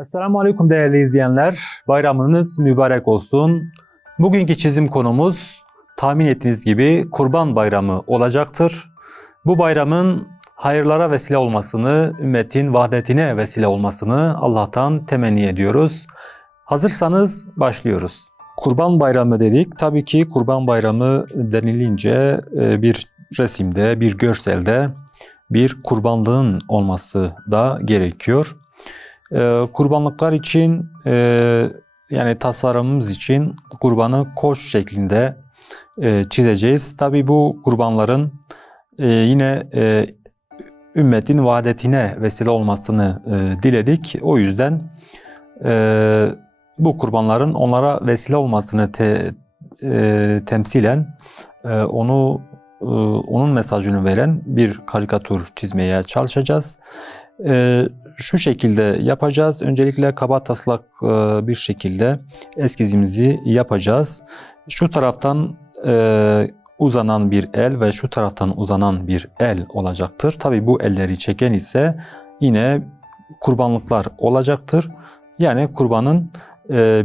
Esselamu Aleyküm değerli izleyenler. Bayramınız mübarek olsun. Bugünkü çizim konumuz tahmin ettiğiniz gibi Kurban Bayramı olacaktır. Bu bayramın hayırlara vesile olmasını, ümmetin vahdetine vesile olmasını Allah'tan temenni ediyoruz. Hazırsanız başlıyoruz. Kurban Bayramı dedik. Tabii ki Kurban Bayramı denilince bir resimde, bir görselde bir kurbanlığın olması da gerekiyor. Kurbanlıklar için yani tasarımımız için kurbanı koç şeklinde çizeceğiz. Tabi bu kurbanların yine ümmetin vahdetine vesile olmasını diledik. O yüzden bu kurbanların onlara vesile olmasını temsilen onun mesajını veren bir karikatür çizmeye çalışacağız. Şu şekilde yapacağız. Öncelikle kaba taslak bir şekilde eskizimizi yapacağız. Şu taraftan uzanan bir el ve şu taraftan uzanan bir el olacaktır. Tabi bu elleri çeken ise yine kurbanlıklar olacaktır. Yani kurbanın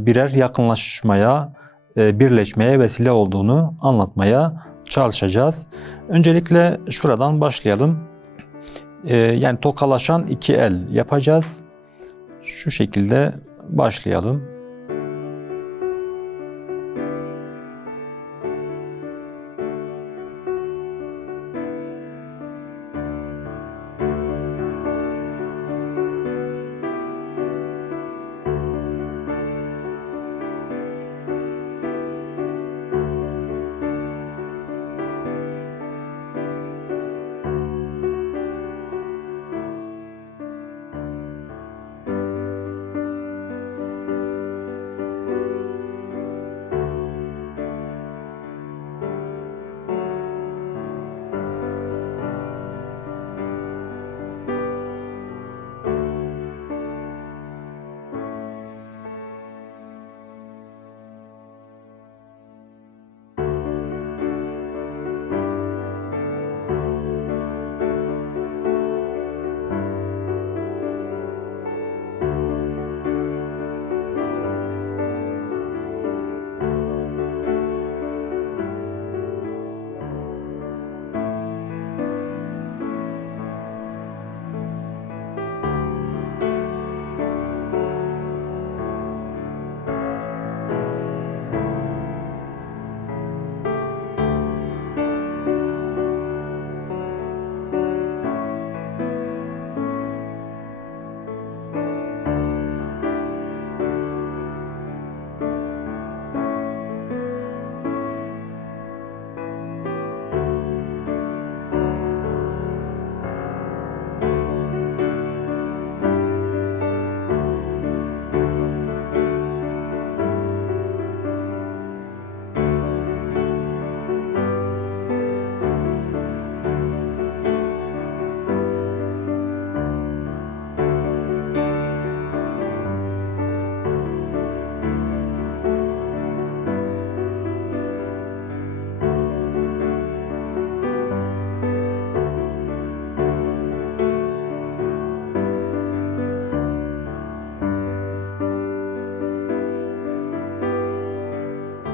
birer yakınlaşmaya, birleşmeye vesile olduğunu anlatmaya çalışacağız. Öncelikle şuradan başlayalım. Yani tokalaşan iki el yapacağız. Şu şekilde başlayalım.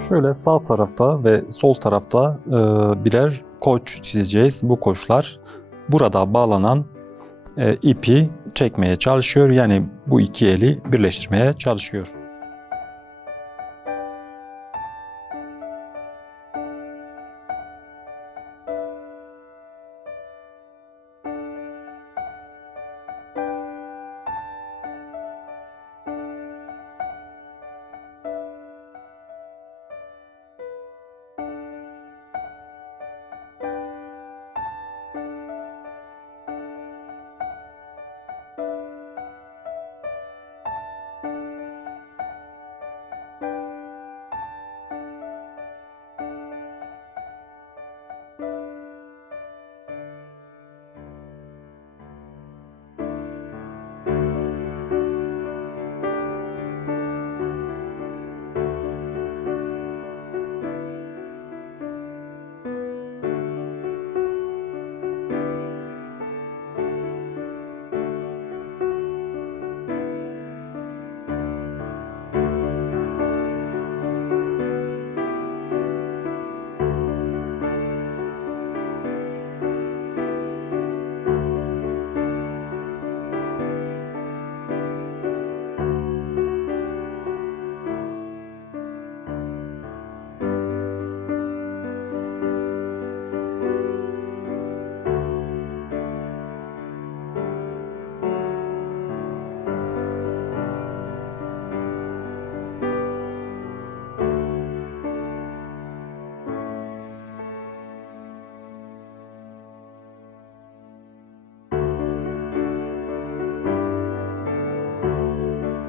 Şöyle sağ tarafta ve sol tarafta birer koç çizeceğiz. Bu koçlar burada bağlanan ipi çekmeye çalışıyor. Yani bu iki eli birleştirmeye çalışıyor.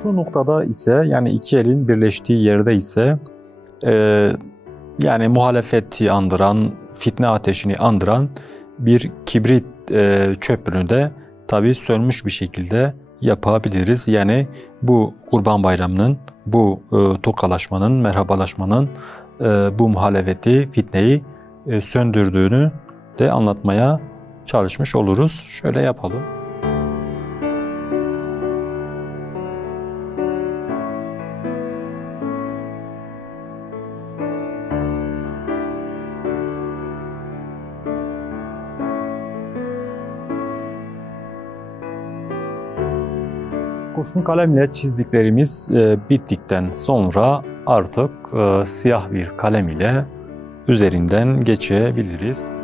şu noktada ise, yani iki elin birleştiği yerde ise yani muhalefeti andıran, fitne ateşini andıran bir kibrit çöpünü de tabii sönmüş bir şekilde yapabiliriz. Yani bu Kurban Bayramı'nın, bu tokalaşmanın, merhabalaşmanın bu muhalefeti, fitneyi söndürdüğünü de anlatmaya çalışmış oluruz. Şöyle yapalım. Kurşun kalemle çizdiklerimiz bittikten sonra artık siyah bir kalem ile üzerinden geçebiliriz.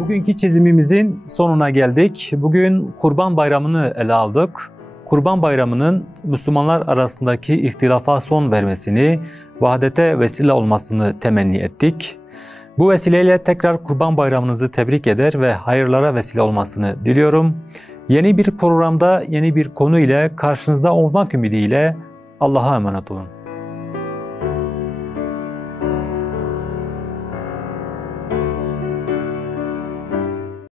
Bugünkü çizimimizin sonuna geldik. Bugün Kurban Bayramı'nı ele aldık. Kurban Bayramı'nın Müslümanlar arasındaki ihtilafa son vermesini, vahdete vesile olmasını temenni ettik. Bu vesileyle tekrar Kurban Bayramınızı tebrik eder ve hayırlara vesile olmasını diliyorum. Yeni bir programda yeni bir konu ile karşınızda olmak ümidiyle Allah'a emanet olun.